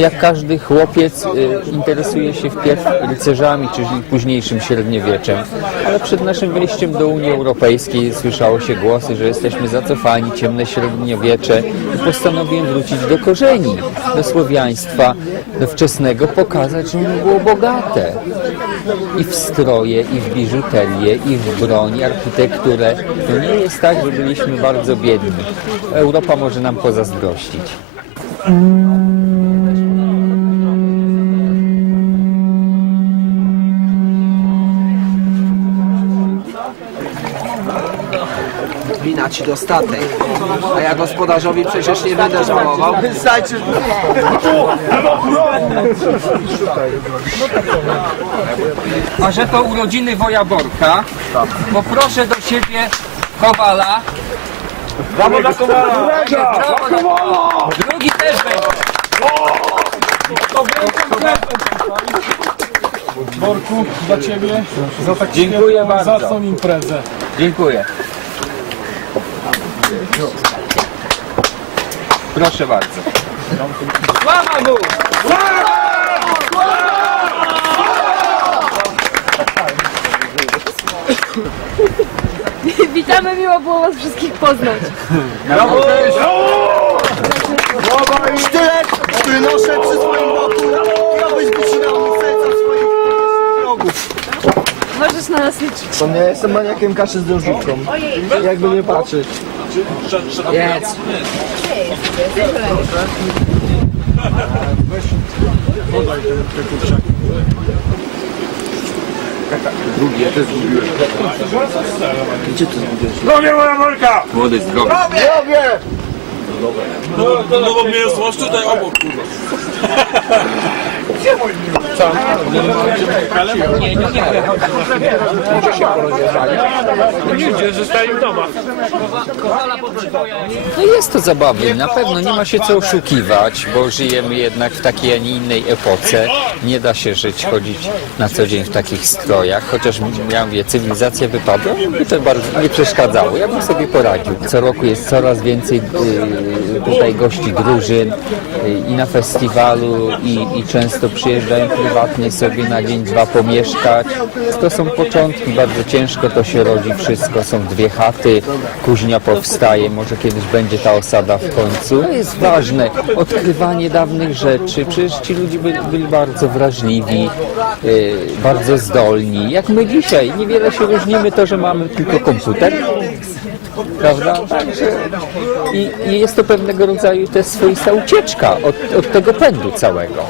Jak każdy chłopiec y, interesuje się wpierw rycerzami, czyli późniejszym średniowieczem, ale przed naszym wejściem do Unii Europejskiej słyszało się głosy, że jesteśmy zacofani, ciemne średniowiecze i postanowiłem wrócić do korzeni, do słowiaństwa, do wczesnego, pokazać, że było bogate i w stroje, i w biżuterię, i w broń, architekturę. To nie jest tak, że byliśmy bardzo biedni. Europa może nam pozazdrościć. Wina ci dostatek. A ja gospodarzowi przecież nie będę żałował. A że to urodziny Wojaborka, poproszę do siebie Kowala. Brawo dla Kowala! Drugi też będzie. Borku, dla Ciebie za tak Dziękuję świetną, bardzo. zacną imprezę. Dziękuję. Proszę bardzo. Sława mu! Witamy, miło było Was wszystkich poznać. Sztylet, który noszę nas liczyć. To nie jestem maniakiem kaszy z drążówką. Jakby nie patrzeć. Jedz. Młody zdrowy. No bo mnie jest masz tutaj obok, kurwa. No jest to zabawne, na pewno nie ma się co oszukiwać, bo żyjemy jednak w takiej, a nie innej epoce. Nie da się żyć, chodzić na co dzień w takich strojach, chociaż ja mówię, cywilizacja wypadła, mi to bardzo nie przeszkadzało, ja bym sobie poradził. Co roku jest coraz więcej y, tutaj gości drużyn y, i na festiwalu i, i często przyjeżdżają prywatnie sobie na dzień, dwa pomieszkać. To są początki, bardzo ciężko to się rodzi wszystko, są dwie chaty, kuźnia powstaje, może kiedyś będzie ta osada w końcu. To jest ważne, odkrywanie dawnych rzeczy, przecież ci ludzie byli, byli bardzo wrażliwi, y, bardzo zdolni, jak my dzisiaj. Niewiele się różnimy to, że mamy tylko komputer, prawda? Także i, i jest to pewnego rodzaju też swoista ucieczka od, od tego pędu całego.